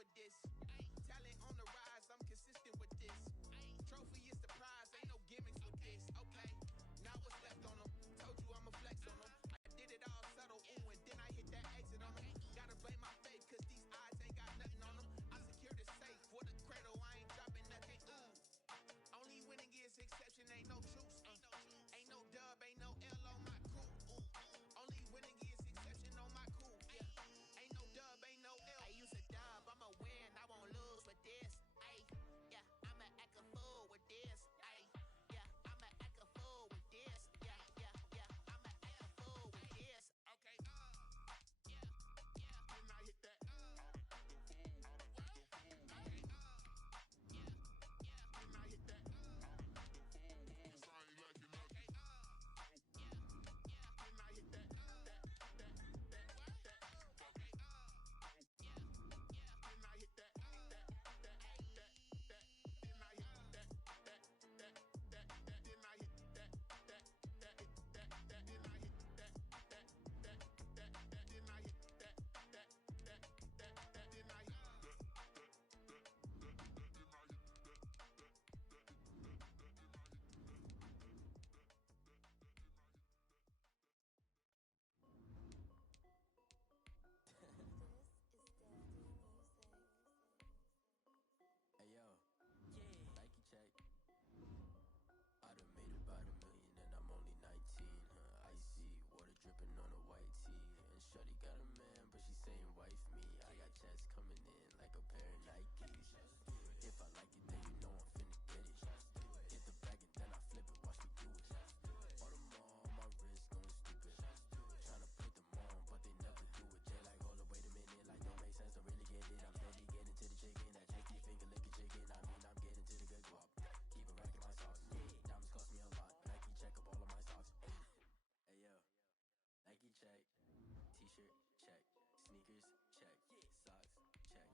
for this. Talent on the rise, I'm consistent with this. Trophy is the prize, ain't no gimmicks with this. Okay, now what's left on them? Told you I'ma flex on them. I did it all subtle, ooh, and then I hit that exit on them. Gotta blame my faith, cause these eyes ain't got nothing on them. I secured the safe for the cradle, I ain't dropping nothing, ooh. Only winning is exception, ain't no truce. Ain't no dub, ain't no L on my crew, ooh. Only winning is exception on my crew, yeah. Ain't no dub, ain't no L. I use a dub, I'ma win, I won't lose with this. Ayy, yeah, I'ma act a fool with this. Ayy, yeah, I'ma act a fool with this. Yeah, yeah, yeah, I'ma act a fool with this. Okay, yeah, yeah. When I hit that, okay, yeah, yeah. When I hit that, cause I ain't liking nothing. Okay, yeah, yeah. When I hit that, okay, yeah, yeah. When I hit that, Hey yo, Nike check. I done made about $1 million and I'm only 19. Icy water dripping on a white tee. And shorty got a man, but she saying wife me. I got checks coming in like a pair of Nikes. If I like it, then you know I'm finna get it. Get the bag and then I flip it, watch me do it. All them on my wrist going stupid. Tryna put them on, but they never do it. Jay like, hold up, wait a minute, like don't make sense, don't really get it. I'm steady getting to the chicken, that tasty finger licking chicken. I mean, I'm getting to the good guap. Keep a rack in my socks. Diamonds cost me a lot. Nike check up all of my socks. Hey yo, Nike check. T-shirt check. Sneakers check. Socks check.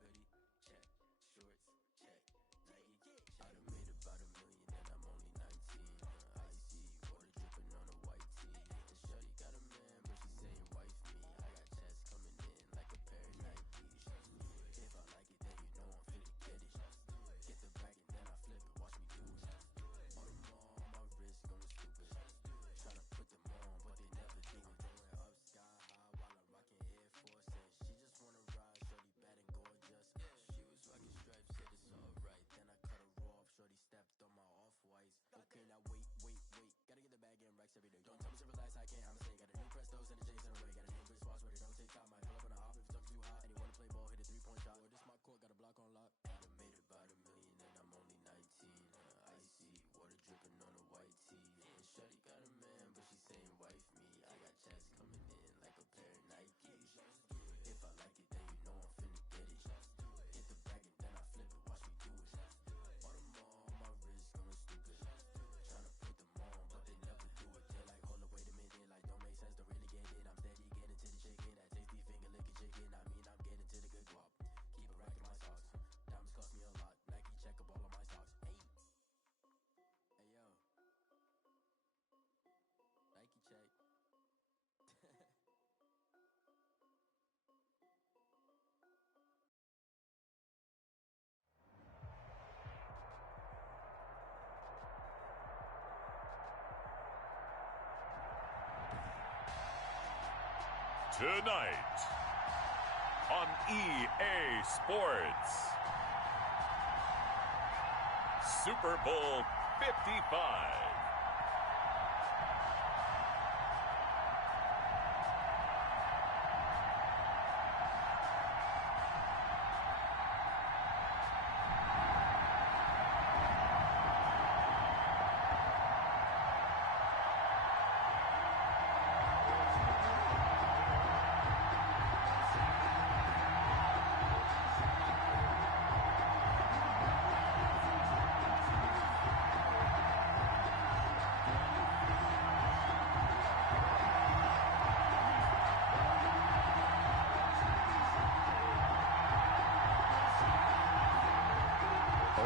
Hoodie check. Shorts check. Nike check. I done made about $1 million and I'm only 19. Icy water dripping on a white tee. And shorty got a man, but she saying wife me. I got checks coming in like a pair of Nikes. If I like it, then you know I'm finna get it. Get the bag and then I flip it, watch me do it. All them on my wrist going stupid. Tryna put them on, but they never do it. Going up sky high while I'm rocking Air Force. And she just wanna ride, shorty bad and gorgeous. She was rocking stripes, said it's alright. Then I cut her off, shorty stepped on my off-whites. Okay, now wait. Gotta get the bag and racks every day. Don't tell me to relax, I can't, I'ma say. Got a new Prestos and a Jason away. Got a new Chris Foss, but it don't take time. Might pull up on a hop if it's too hot. And he wanna play ball, hit a 3-point shot. Or this my court, got a block on lock. I done made about $1 million and I'm only 19. Icy water dripping on a white tee. And shorty got a man, but she saying wife me. I got checks coming in like a pair of Nikes. If I like it, then you know I'm finna get it. Get the bag and then I flip it, watch me do it. All them on my wrist going stupid. Tryna put them on, but they never do it. They're like, hold up, wait a minute, like don't make sense, don't really get it. I'm steady getting to the chicken, that tasty finger licking chicken. I mean, I'm getting to the good guap. Keep a rack in my socks. Diamonds cost me a lot. Nike check up all of my socks. Hey yo, Nike check. Tonight on EA Sports, Super Bowl 55.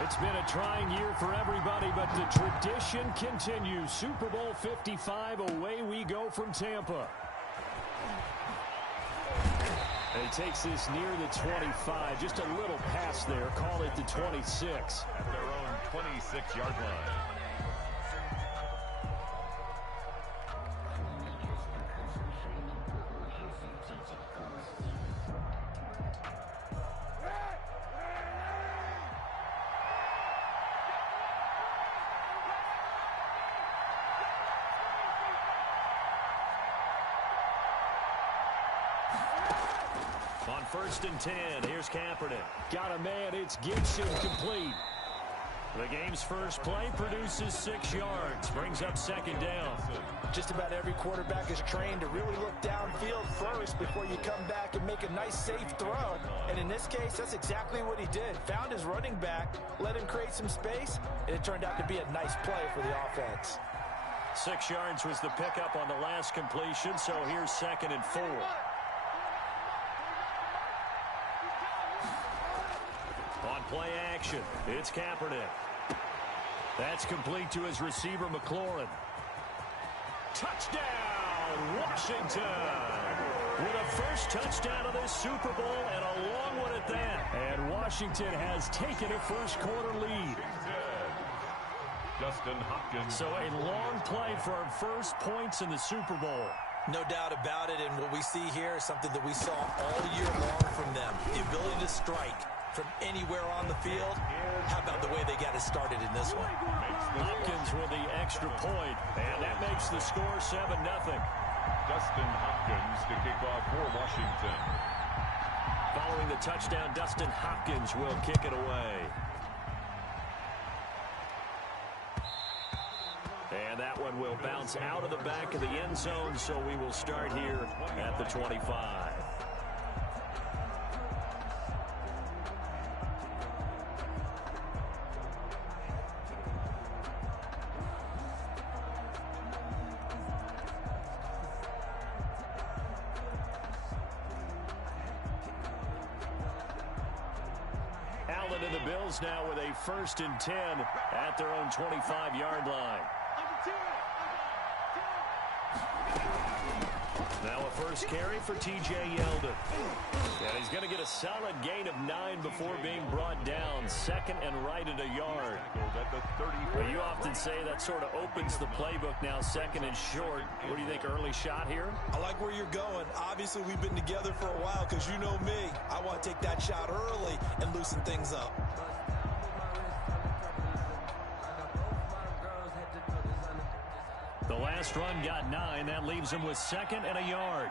It's been a trying year for everybody, but the tradition continues. Super Bowl 55, away we go from Tampa. And he takes this near the 25, just a little past there. Call it the 26. At their own 26-yard line. On 1st and 10, here's Kaepernick. Got a man, it's Gibson, complete. The game's first play produces 6 yards, brings up 2nd down. Just about every quarterback is trained to really look downfield first before you come back and make a nice, safe throw. And in this case, that's exactly what he did. Found his running back, let him create some space, and it turned out to be a nice play for the offense. 6 yards was the pickup on the last completion, so here's 2nd and 4. On play action, it's Kaepernick. That's complete to his receiver, McLaurin. Touchdown, Washington! With a first touchdown of this Super Bowl and a long one at that. And Washington has taken a first-quarter lead. Justin Hopkins. So a long play for our first points in the Super Bowl. No doubt about it, and what we see here is something that we saw all year long from them. The ability to strike from anywhere on the field. How about the way they got it started in this one? Hopkins with the extra point, and that makes the score 7-0. Dustin Hopkins to kick off for Washington. Following the touchdown, Dustin Hopkins will kick it away. And that one will bounce out of the back of the end zone, so we will start here at the 25. Allen and the Bills now with a 1st and 10 at their own 25-yard line. Now a first carry for T.J. Yeldon. And he's going to get a solid gain of 9 before being brought down. 2nd and right at a yard. Well, you often say that sort of opens the playbook now, 2nd and short. What do you think, early shot here? I like where you're going. Obviously, we've been together for a while because you know me. I want to take that shot early and loosen things up. The last run got 9. That leaves him with 2nd and a yard.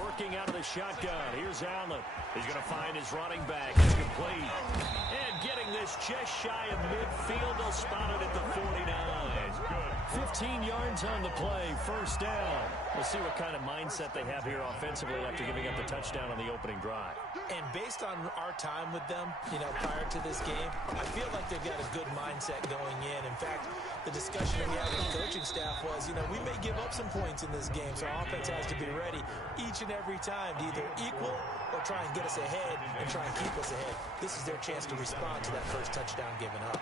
Working out of the shotgun. Here's Allen. He's going to find his running back. It's complete. And getting this just shy of midfield. They'll spot it at the 49. 15 yards on the play. 1st down. We'll see what kind of mindset they have here offensively after giving up the touchdown on the opening drive. And based on our time with them, prior to this game, I feel like they've got a good mindset going in. In fact, the discussion that we had with the coaching staff was, we may give up some points in this game, so our offense has to be ready each and every time to either equal or try and get us ahead and try and keep us ahead. This is their chance to respond to that first touchdown given up.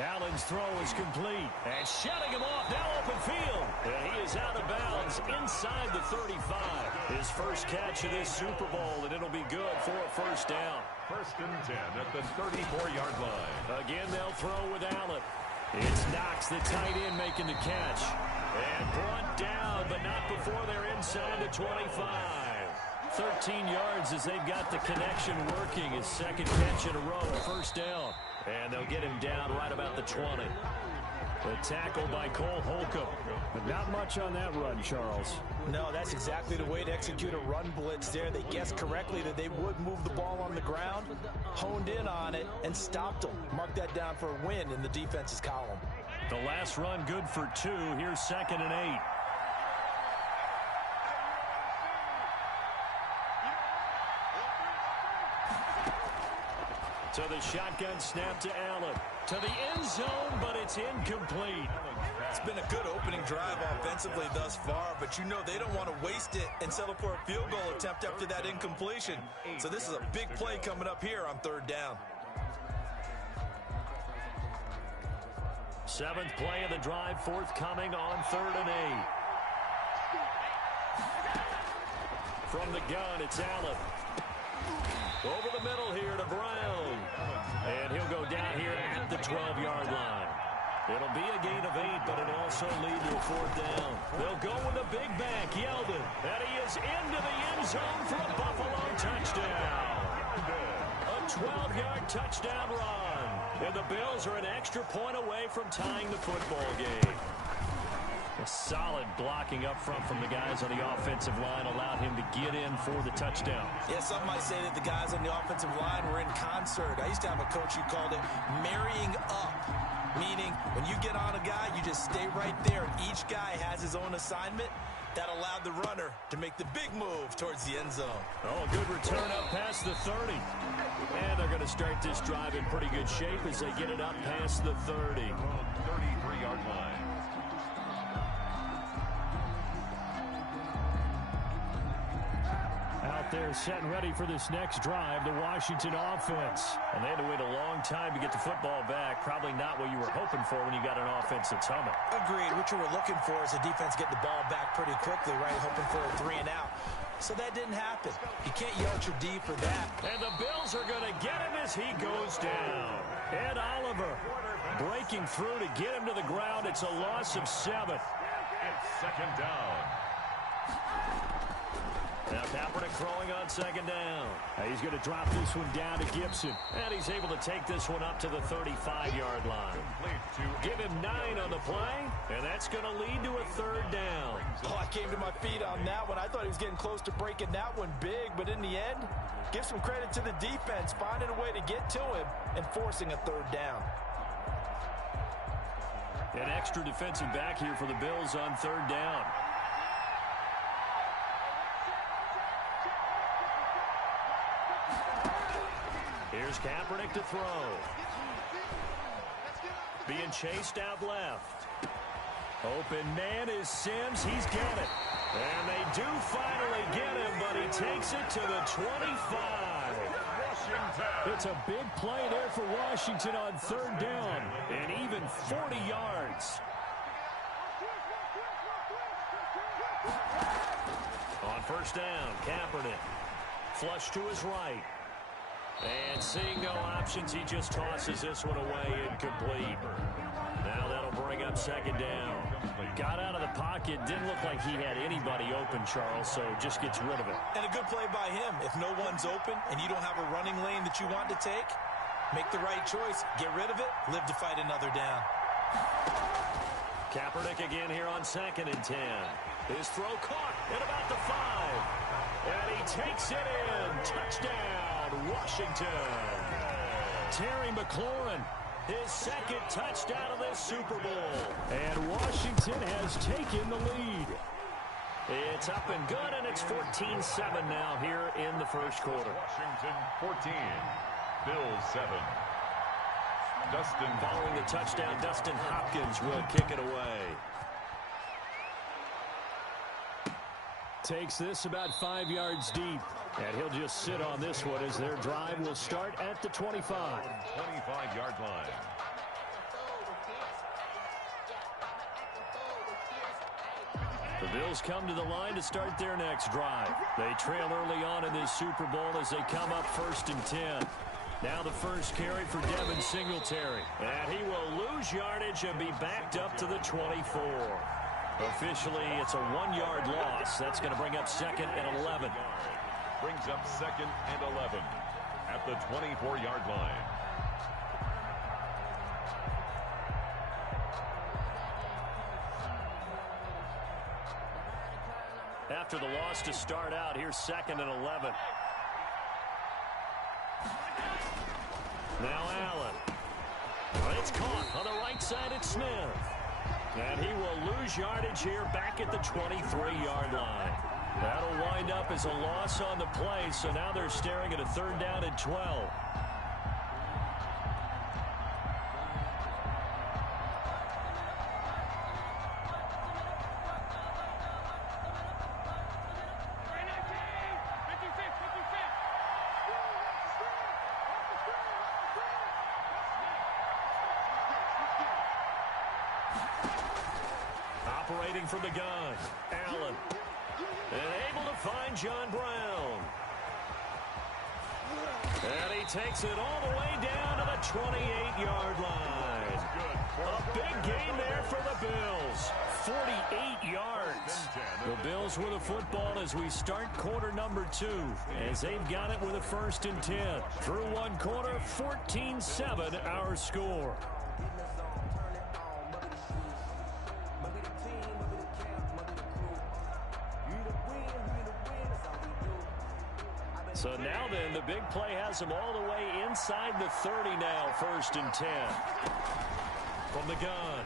Allen's throw is complete. And shutting him off, now open field. And he is out of bounds inside the 35. His first catch of this Super Bowl, and it'll be good for a 1st down. 1st and 10 at the 34-yard line. Again, they'll throw with Allen. It's Knox, the tight end, making the catch. And brought down, but not before they're inside the 25. 13 yards as they've got the connection working. His 2nd catch in a row, 1st down. And they'll get him down right about the 20. The tackle by Cole Holcomb. But not much on that run, Charles. No, that's exactly the way to execute a run blitz there. They guessed correctly that they would move the ball on the ground, honed in on it, and stopped them. Mark that down for a win in the defense's column. The last run good for 2. Here's 2nd and 8. So the shotgun snap to Allen. To the end zone, but it's incomplete. It's been a good opening drive offensively thus far, but they don't want to waste it and settle for a field goal attempt after that incompletion. So this is a big play coming up here on 3rd down. 7th play of the drive, forthcoming on 3rd and 8. From the gun, it's Allen. Over the middle here to Brown. And he'll go down here at the 12-yard line. It'll be a gain of 8, but it'll also lead to a 4th down. They'll go with a big back, Yeldon. And he is into the end zone for a Buffalo touchdown. A 12-yard touchdown run. And the Bills are an extra point away from tying the football game. A solid blocking up front from the guys on the offensive line allowed him to get in for the touchdown. Yeah, some might say that the guys on the offensive line were in concert. I used to have a coach who called it marrying up, meaning when you get on a guy, you just stay right there. Each guy has his own assignment. That allowed the runner to make the big move towards the end zone. Oh, good return up past the 30. And they're going to start this drive in pretty good shape as they get it up past the 30. 33-yard line. Out there set and ready for this next drive, the Washington offense. And they had to wait a long time to get the football back. Probably not what you were hoping for when you got an offense that's humming. Agreed. What you were looking for is the defense getting the ball back pretty quickly, right? Hoping for a 3 and out. So that didn't happen. You can't yell at your D for that. And the Bills are going to get him as he goes down. Ed Oliver breaking through to get him to the ground. It's a loss of 7. It's 2nd down. Now Kaepernick throwing on 2nd down. He's going to drop this one down to Gibson. And he's able to take this one up to the 35-yard line. Give him 9 on the play, and that's going to lead to a 3rd down. Oh, I came to my feet on that one. I thought he was getting close to breaking that one big, but in the end, give some credit to the defense, finding a way to get to him and forcing a 3rd down. An extra defensive back here for the Bills on 3rd down. Here's Kaepernick to throw. Being chased out left. Open man is Sims. He's got it. And they do finally get him, but he takes it to the 25. It's a big play there for Washington on 3rd down. And even 40 yards. On 1st down, Kaepernick. Flush to his right. And seeing no options, he just tosses this one away incomplete. Now that'll bring up 2nd down. Got out of the pocket, didn't look like he had anybody open, Charles, so just gets rid of it. And a good play by him. If no one's open and you don't have a running lane that you want to take, make the right choice. Get rid of it. Live to fight another down. Kaepernick again here on 2nd and 10. His throw caught at about the 5. And he takes it in. Touchdown, Washington. Terry McLaurin, his 2nd touchdown of this Super Bowl. And Washington has taken the lead. It's up and good, and it's 14-7 now here in the 1st quarter. Washington 14, Bills 7. Dustin. Following the touchdown, Dustin Hopkins will kick it away. Takes this about 5 yards deep. And he'll just sit on this one as their drive will start at the 25. 25-yard line. The Bills come to the line to start their next drive. They trail early on in this Super Bowl as they come up 1st and 10. Now the first carry for Devin Singletary. And he will lose yardage and be backed up to the 24. Officially, it's a 1-yard loss. That's going to bring up 2nd and 11. Brings up 2nd and 11 at the 24-yard line. After the loss to start out, here's 2nd and 11. Now Allen. It's caught on the right side at Smith. And he will lose yardage here back at the 23-yard line. That'll wind up as a loss on the play, so now they're staring at a 3rd down and 12. Operating from the gun, Allen. And able to find John Brown. And he takes it all the way down to the 28-yard line. A big gain there for the Bills. 48 yards. The Bills with the football as we start quarter number 2. As they've got it with a 1st and 10. Through one quarter, 14-7 our score. So now then, the big play has him all the way inside the 30 now, 1st and 10. From the gun,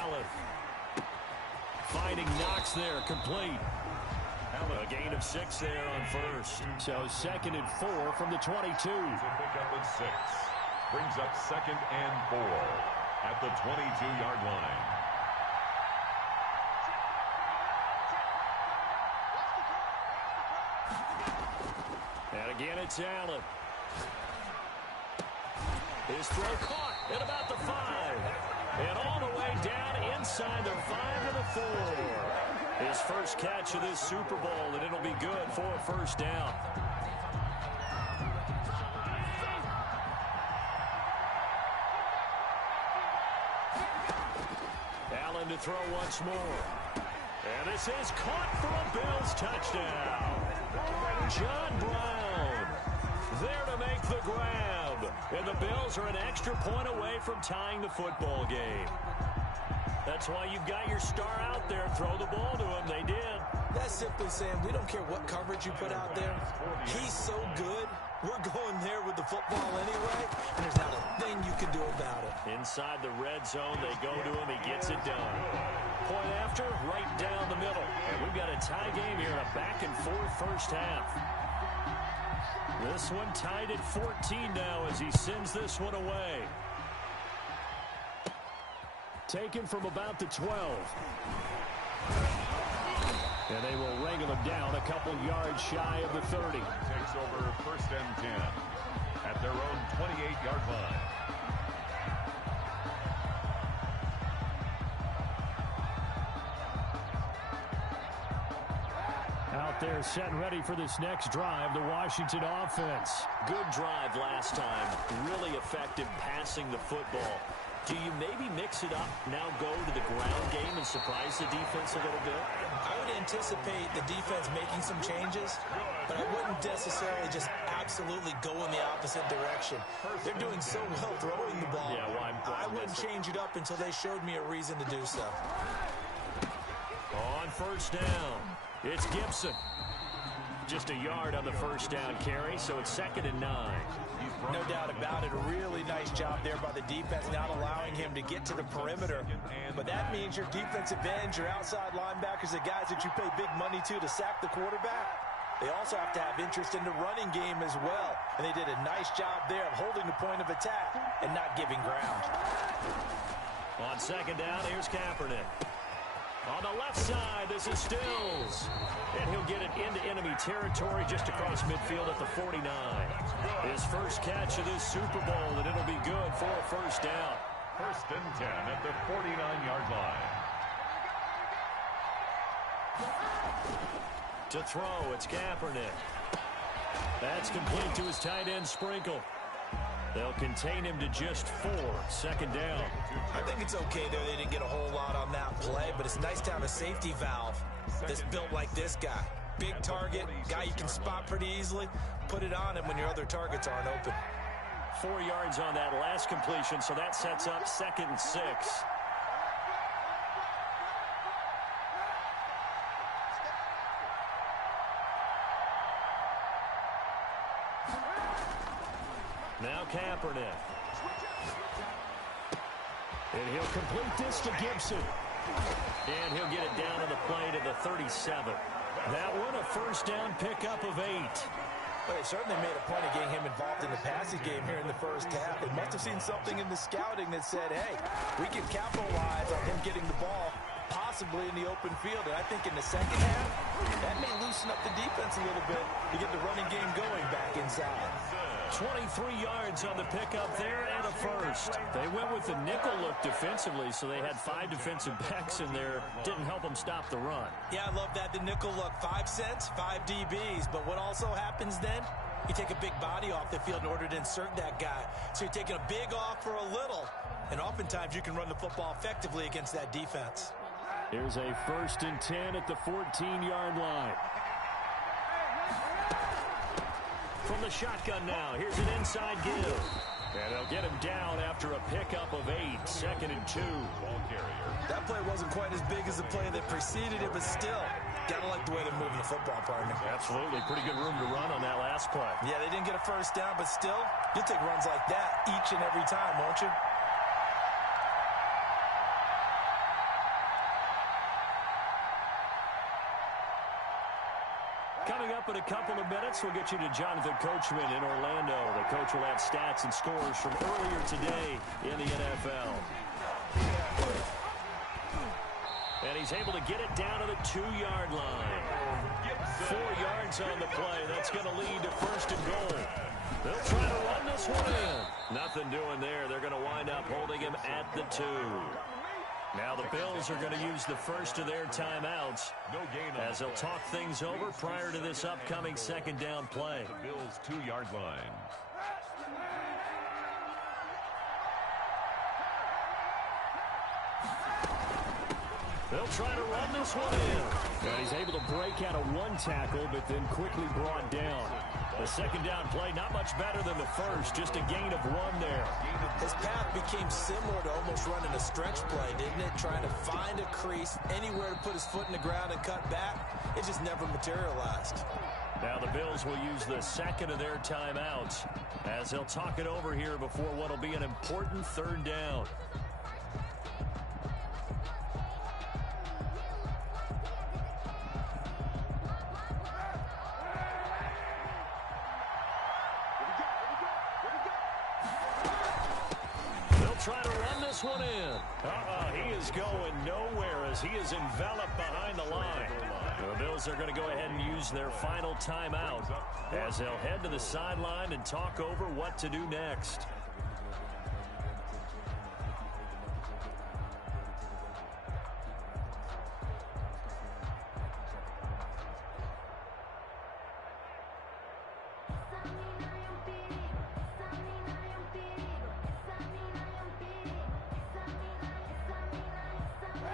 Allen. Finding Knox there, complete. A gain of 6 there on 1st. So 2nd and 4 from the 22. To pick up at 6. Brings up 2nd and 4 at the 22-yard line. And again, it's Allen. His throw caught at about the 5. And all the way down inside the 5 to the 4. His first catch of this Super Bowl, and it'll be good for a 1st down. Allen to throw once more. And this is caught for a Bills touchdown. John Brown there to make the grab. And the Bills are an extra point away from tying the football game. That's why you've got your star out there. Throw the ball to him. They did. That's simply saying we don't care what coverage you put out there. He's so good. We're going there with the football anyway, and there's not a thing you can do about it. Inside the red zone, they go to him. He gets it done. Point after, right down the middle. And we've got a tie game here, a back-and-forth 1st half. This one tied at 14 now as he sends this one away. Taken from about the 12. And they will wrangle him down a couple yards shy of the 30. Takes over 1st and 10 at their own 28-yard line. Out there set and ready for this next drive, the Washington offense. Good drive last time. Really effective passing the football. Do you maybe mix it up, now go to the ground game and surprise the defense a little bit? I would anticipate the defense making some changes, but I wouldn't necessarily just absolutely go in the opposite direction. They're doing so well throwing the ball. Yeah, well, I wouldn't change it up until they showed me a reason to do so. On 1st down, it's Gibson. Just a yard on the 1st down carry, so it's 2nd and 9. No doubt about it. A really nice job there by the defense, not allowing him to get to the perimeter. But that means your defensive ends, your outside linebackers, the guys that you pay big money to sack the quarterback, they also have to have interest in the running game as well. And they did a nice job there of holding the point of attack and not giving ground. On 2nd down, here's Kaepernick. On the left side, this is Stills. And he'll get it into enemy territory just across midfield at the 49. His first catch of this Super Bowl, and it'll be good for a 1st down. 1st and 10 at the 49-yard line. To throw, it's Kaepernick. That's complete to his tight end, Sprinkle. They'll contain him to just 4. 2nd down. I think it's okay there. They didn't get a whole lot on that play, but it's nice to have a safety valve that's built like this guy. Big target, guy you can spot pretty easily. Put it on him when your other targets aren't open. 4 yards on that last completion, so that sets up 2nd and 6. Now Kaepernick. And he'll complete this to Gibson. And he'll get it down on the play to the 37. That one, a 1st down pickup of 8. Well, they certainly made a point of getting him involved in the passing game here in the 1st half. They must have seen something in the scouting that said, hey, we can capitalize on him getting the ball possibly in the open field. And I think in the 2nd half, that may loosen up the defense a little bit to get the running game going back inside. 23 yards on the pickup there and a first. They went with the nickel look defensively, so they had 5 defensive backs in there. Didn't help them stop the run. Yeah, I love that, the nickel look. 5 cents, 5 DBs. But what also happens then? You take a big body off the field in order to insert that guy. So you're taking a big off for a little. And oftentimes you can run the football effectively against that defense. Here's a 1st and 10 at the 14-yard line. From the shotgun now, here's an inside give. And they'll get him down after a pickup of 8, 2nd and 2. Ball carrier. That play wasn't quite as big as the play that preceded it, but still, gotta like the way they're moving the football, partner. Absolutely. Pretty good room to run on that last play. Yeah, they didn't get a first down, but still, you'll take runs like that each and every time, won't you? Coming up in a couple of minutes, we'll get you to Jonathan Coachman in Orlando. The coach will have stats and scores from earlier today in the NFL. And he's able to get it down to the 2-yard line. 4 yards on the play. That's going to lead to 1st and goal. They'll try to run this one in. Nothing doing there. They're going to wind up holding him at the 2. Now the Bills are going to use the first of their timeouts as they'll talk things over prior to this upcoming 2nd down play. The Bills' 2-yard line. They'll try to run this one in. And he's able to break out of 1 tackle, but then quickly brought down. The 2nd down play, not much better than the first, just a gain of 1 there. His path became similar to almost running a stretch play, didn't it? Trying to find a crease, anywhere to put his foot in the ground and cut back. It just never materialized. Now the Bills will use the 2nd of their timeouts as they'll talk it over here before what will be an important 3rd down. Try to run this one in. He is going nowhere as he is enveloped behind the line. The Bills are going to go ahead and use their final timeout as they'll head to the sideline and talk over what to do next.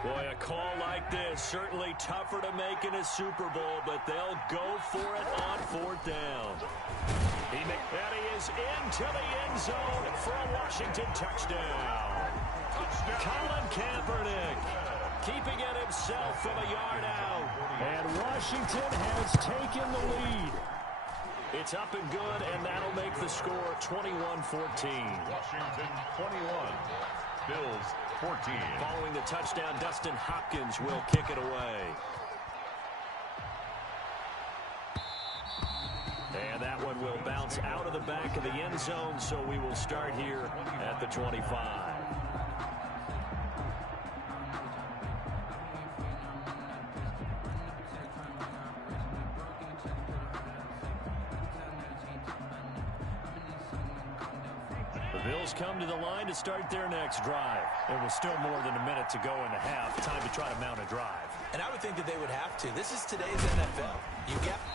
Boy, a call like this, certainly tougher to make in a Super Bowl, but they'll go for it on 4th down. And he is into the end zone for a Washington touchdown. Colin Kaepernick keeping it himself from a yard out. And Washington has taken the lead. It's up and good, and that'll make the score 21-14. Washington 21. Bills 14. Following the touchdown, Dustin Hopkins will kick it away. And that one will bounce out of the back of the end zone, so we will start here at the 25. Bills come to the line to start their next drive. There was still more than a minute to go in the half. Time to try to mount a drive. And I would think that they would have to. This is today's NFL.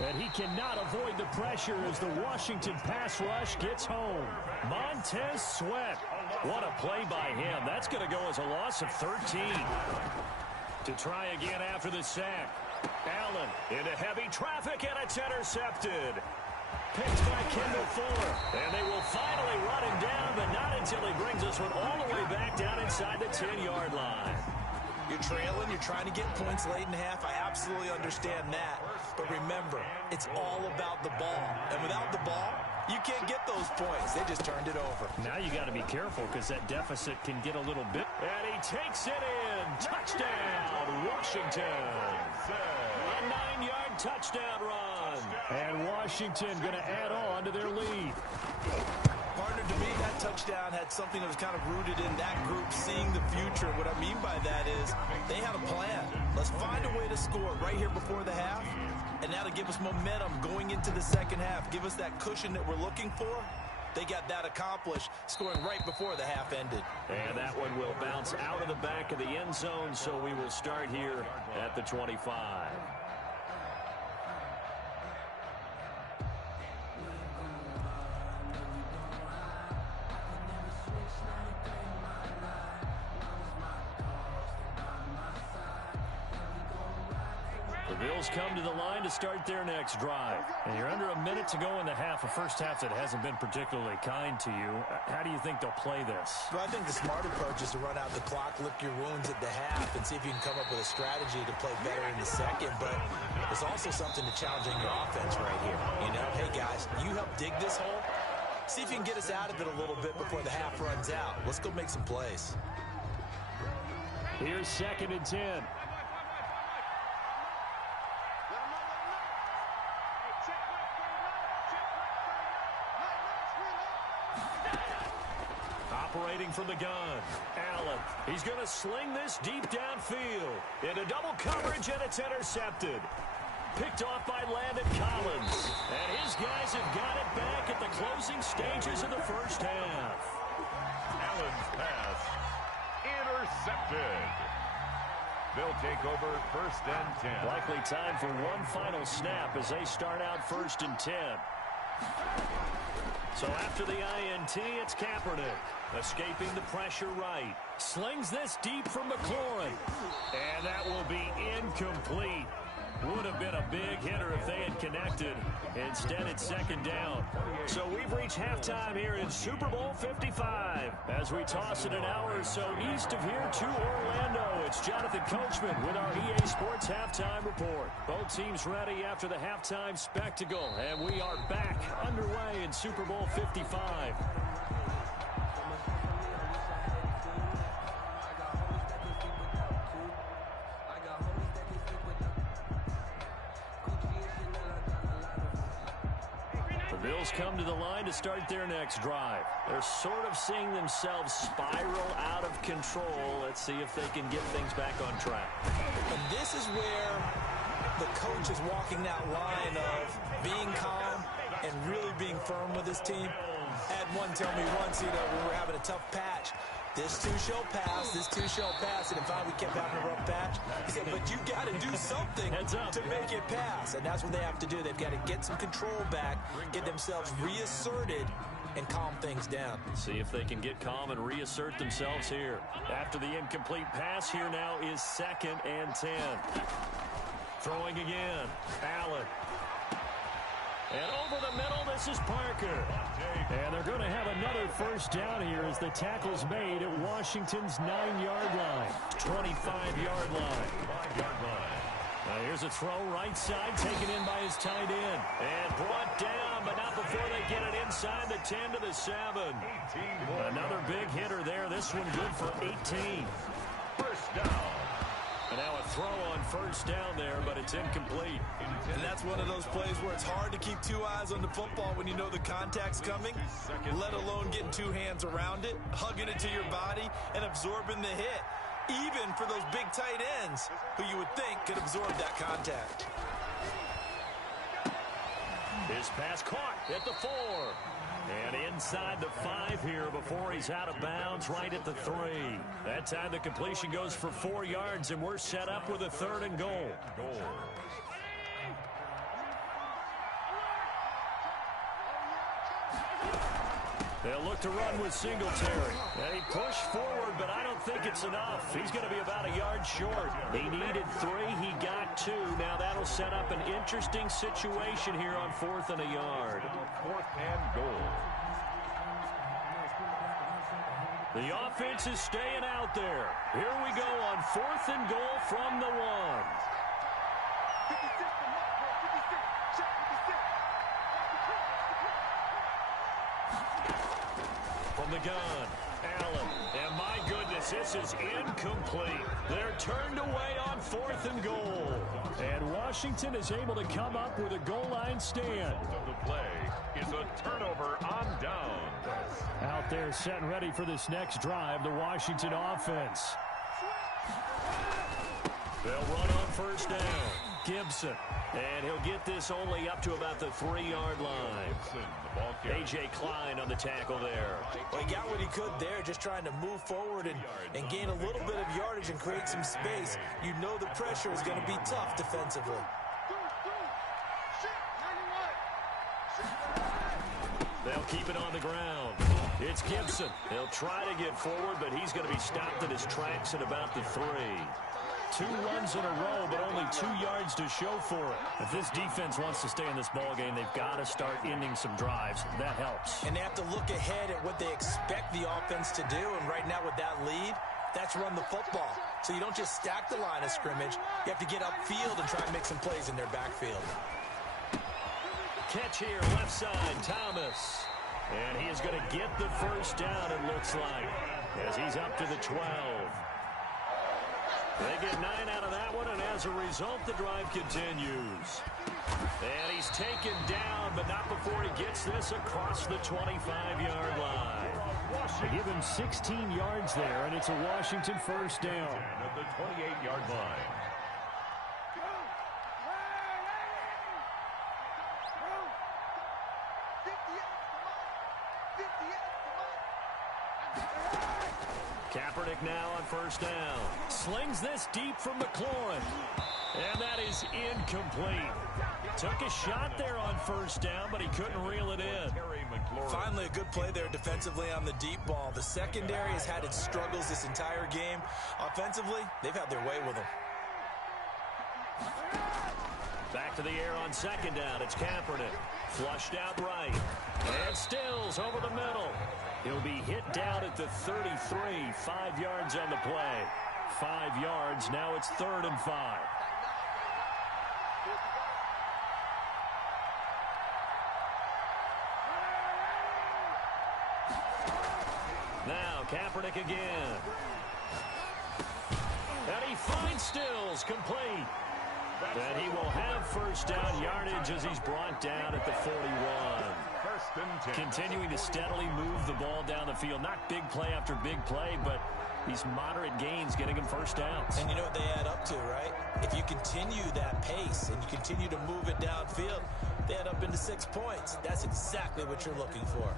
And he cannot avoid the pressure as the Washington pass rush gets home. Montez Sweat. What a play by him. That's going to go as a loss of 13. To try again after the sack. Allen into heavy traffic, and it's intercepted. Picked by Kendall Fuller. And they will finally run him down, but not until he brings this one all the way back down inside the 10-yard line. You're trailing, you're trying to get points late in half. I absolutely understand that. But remember, it's all about the ball. And without the ball, you can't get those points. They just turned it over. Now you got to be careful because that deficit can get a little bit. And he takes it in. Touchdown, Washington. A 9-yard touchdown run. And Washington going to add on to their lead. Partner, to me, that touchdown had something that was kind of rooted in that group seeing the future. What I mean by that is they had a plan. Let's find a way to score right here before the half. And now to give us momentum going into the second half, give us that cushion that we're looking for. they got that accomplished, scoring right before the half ended. And that one will bounce out of the back of the end zone, so we will start here at the 25. The Bills come to the line to start their next drive. And you're under a minute to go in the half, a first half that hasn't been particularly kind to you. How do you think they'll play this? Well, I think the smart approach is to run out the clock, lick your wounds at the half, and see if you can come up with a strategy to play better in the second. But there's also something to challenging your offense right here. You know, hey, guys, you help dig this hole. See if you can get us out of it a little bit before the half runs out. Let's go make some plays. Here's 2nd and 10. Operating from the gun, Allen. He's going to sling this deep downfield. Into double coverage, and it's intercepted. Picked off by Landon Collins. And his guys have got it back at the closing stages of the first half. Allen's pass intercepted. They'll take over 1st and 10. Likely time for one final snap as they start out 1st and 10. So after the INT, it's Kaepernick. Escaping the pressure right. Slings this deep from McLaurin. And that will be incomplete. Would have been a big hitter if they had connected. Instead, it's 2nd down. So we've reached halftime here in Super Bowl 55. As we toss it an hour or so east of here to Orlando, it's Jonathan Coachman with our EA Sports Halftime Report. Both teams ready after the halftime spectacle. And we are back underway in Super Bowl 55. The Bills come to the line to start their next drive. They're sort of seeing themselves spiral out of control. Let's see if they can get things back on track. And this is where the coach is walking that line of being calm and really being firm with his team. I had one tell me once, you know, we were having a tough patch. This too shall pass, this too shall pass. And in fact, we kept having a rough patch. He said, but you got to do something to make it pass. And that's what they have to do. They've got to get some control back, get themselves reasserted, and calm things down. See if they can get calm and reassert themselves here. After the incomplete pass, here now is 2nd and 10. Throwing again. Allen. And over the middle, this is Parker. And they're going to have another first down here as the tackle's made at Washington's 9-yard line. 25-yard line. Now here's a throw right side, taken in by his tight end. And brought down, but not before they get it inside the 10 to the 7. Another big hitter there. This one good for 18. First down. And now a throw on first down there, but it's incomplete. And that's one of those plays where it's hard to keep two eyes on the football when you know the contact's coming, let alone getting two hands around it, hugging it to your body, and absorbing the hit, even for those big tight ends who you would think could absorb that contact. His pass caught at the 4. And inside the 5 here before he's out of bounds right at the 3. That time the completion goes for 4 yards, and we're set up with a 3rd and goal. They'll look to run with Singletary. And he pushed forward, but I don't think it's enough. He's going to be about a yard short. He needed 3. He got 2. Now that'll set up an interesting situation here on 4th and a yard. 4th and goal. The offense is staying out there. Here we go on 4th and goal from the 1. From the gun, Allen. And my goodness, this is incomplete. They're turned away on 4th and goal. And Washington is able to come up with a goal line stand. The play is a turnover on downs. Out there set and ready for this next drive, the Washington offense. They'll run on first down. Gibson. And he'll get this only up to about the 3-yard line. A.J. Klein on the tackle there. Well, he got what he could there, just trying to move forward and gain a little bit of yardage and create some space. You know the pressure is going to be tough defensively. They'll keep it on the ground. It's Gibson. He'll try to get forward, but he's going to be stopped in his tracks at about the 3. 2 runs in a row, but only 2 yards to show for it. If this defense wants to stay in this ballgame, they've got to start ending some drives. That helps. And they have to look ahead at what they expect the offense to do. And right now with that lead, that's run the football. So you don't just stack the line of scrimmage. You have to get upfield and try and make some plays in their backfield. Catch here, left side, Thomas. And he is going to get the first down, it looks like, as he's up to the 12. They get 9 out of that one, and as a result, the drive continues. And he's taken down, but not before he gets this across the 25-yard line. They give him 16 yards there, and it's a Washington first down. At the 28-yard line. Kaepernick now on first down. Slings this deep from McLaurin. And that is incomplete. Took a shot there on first down, but he couldn't reel it in. Finally, a good play there defensively on the deep ball. The secondary has had its struggles this entire game. Offensively, they've had their way with him. Back to the air on second down. It's Kaepernick. Flushed out right. And Stills over the middle. He'll be hit down at the 33. 5 yards on the play. 5 yards. Now it's 3rd and 5. Now Kaepernick again. And he finds Stills complete. And he will have first down yardage as he's brought down at the 41. Continuing to steadily move the ball down the field. Not big play after big play, but these moderate gains getting him first downs. And you know what they add up to, right? If you continue that pace and you continue to move it downfield, they add up into 6 points. That's exactly what you're looking for.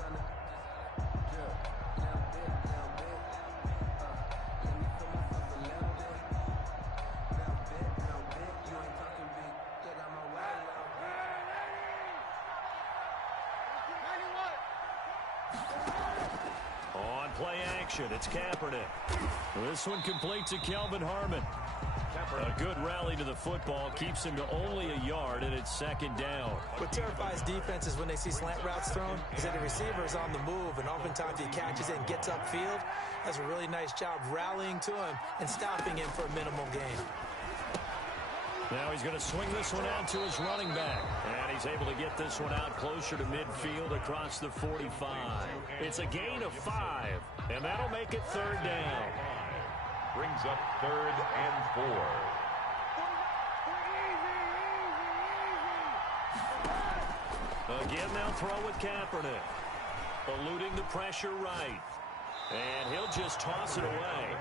It's Kaepernick. This one complete to Kelvin Harmon. A good rally to the football keeps him to only a yard, and it's 2nd down. What terrifies defenses when they see slant routes thrown is that the receiver is on the move, and oftentimes he catches it and gets upfield. Does a really nice job rallying to him and stopping him for a minimal gain. Now he's going to swing this one out to his running back. And he's able to get this one out closer to midfield across the 45. It's a gain of 5, and that'll make it 3rd down. Brings up 3rd and 4. Again, they'll throw with Kaepernick. Eluding the pressure right. And he'll just toss it away.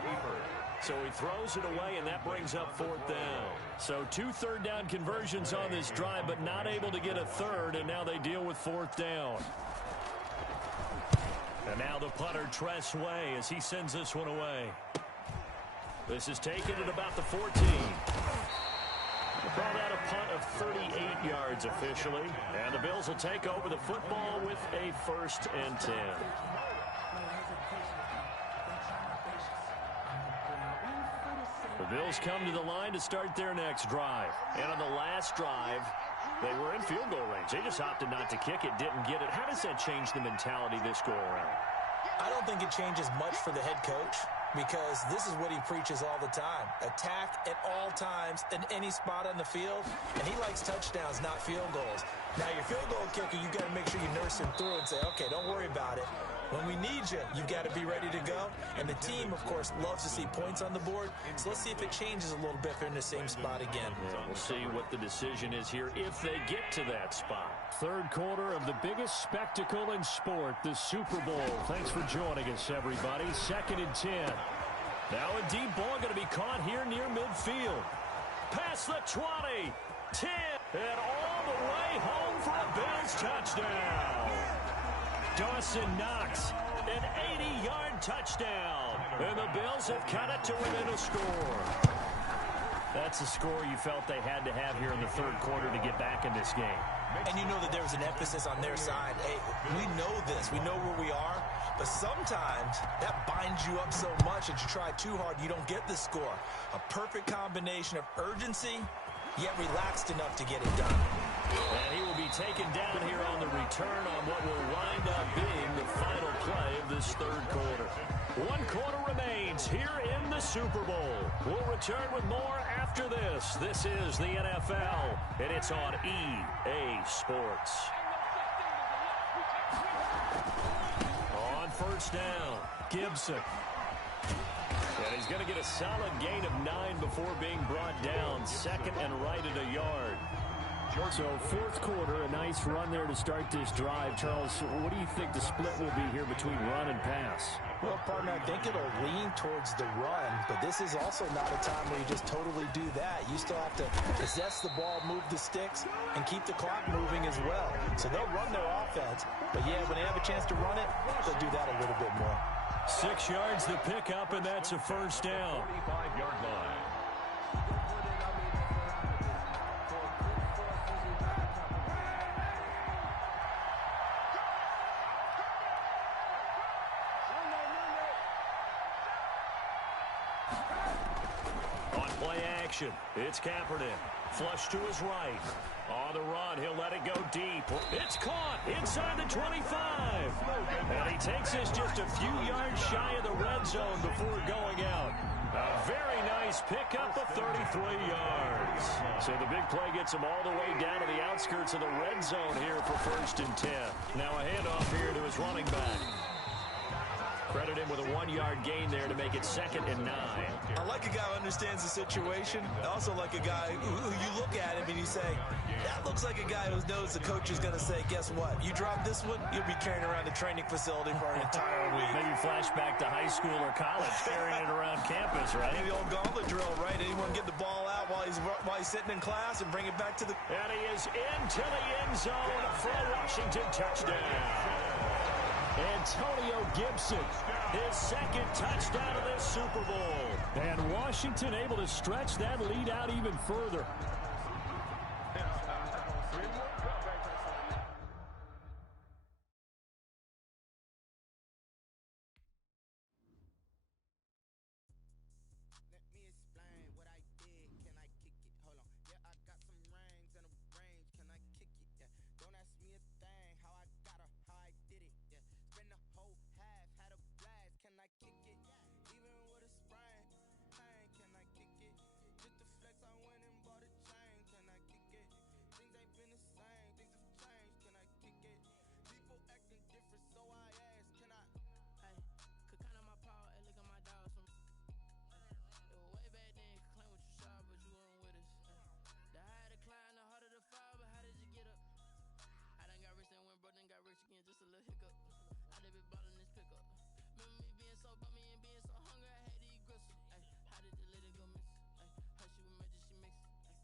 So he throws it away, and that brings up 4th down. So 2 third-down conversions on this drive, but not able to get a third, and now they deal with 4th down. And now the punter, Tress Way, as he sends this one away. This is taken at about the 14. Brought out a punt of 38 yards officially, and the Bills will take over the football with a 1st and 10. The Bills come to the line to start their next drive. And on the last drive, they were in field goal range. They just opted not to kick it, didn't get it. How does that change the mentality this go around? I don't think it changes much for the head coach, because this is what he preaches all the time. Attack at all times in any spot on the field, and he likes touchdowns, not field goals. Now, your field goal kicker, you've got to make sure you nurse him through and say, okay, don't worry about it. When we need you, you've got to be ready to go. And the team, of course, loves to see points on the board. So let's see if it changes a little bit if they're in the same spot again. Yeah, we'll see what the decision is here if they get to that spot. 3rd quarter of the biggest spectacle in sport, the Super Bowl. Thanks for joining us, everybody. 2nd and 10. Now a deep ball going to be caught here near midfield. Past the 20. And all the way home for a Bills touchdown. Dawson Knox, an 80-yard touchdown. And the Bills have cut it to within a score. That's a score you felt they had to have here in the third quarter to get back in this game. And you know that there was an emphasis on their side. Hey, we know this. We know where we are. But sometimes that binds you up so much that you try too hard, you don't get the score. A perfect combination of urgency, yet relaxed enough to get it done. And he will be taken down here on the return on what will wind up being the final play of this third quarter. 1 quarter remains here in the Super Bowl. We'll return with more after this. This is the NFL, and it's on EA Sports. On first down, Gibson. And he's going to get a solid gain of 9 before being brought down. Second and right at a yard. So fourth quarter, a nice run there to start this drive. Charles, what do you think the split will be here between run and pass? Well, partner, I think it'll lean towards the run, but this is also not a time where you just totally do that. You still have to possess the ball, move the sticks, and keep the clock moving as well. So they'll run their offense, but yeah, when they have a chance to run it, they'll do that a little bit more. 6 yards to pick up, and that's a first down. 35-yard line. It's Kaepernick. Flush to his right. On the run, he'll let it go deep. It's caught inside the 25. And he takes us just a few yards shy of the red zone before going out. A very nice pickup of 33 yards. So the big play gets him all the way down to the outskirts of the red zone here for 1st and 10. Now a handoff here to his running back. Credit him with a 1-yard gain there to make it 2nd and 9. I like a guy who understands the situation. I also like a guy who you look at him and you say, that looks like a guy who knows the coach is going to say, guess what? You drop this one, you'll be carrying around the training facility for an entire week. Maybe flashback to high school or college, carrying it around campus, right? Maybe the old gauntlet drill, right? Anyone get the ball out while he's sitting in class and bring it back to the... And he is into the end zone for a Washington touchdown. Antonio Gibson, his 2nd touchdown of this Super Bowl. And Washington able to stretch that lead out even further.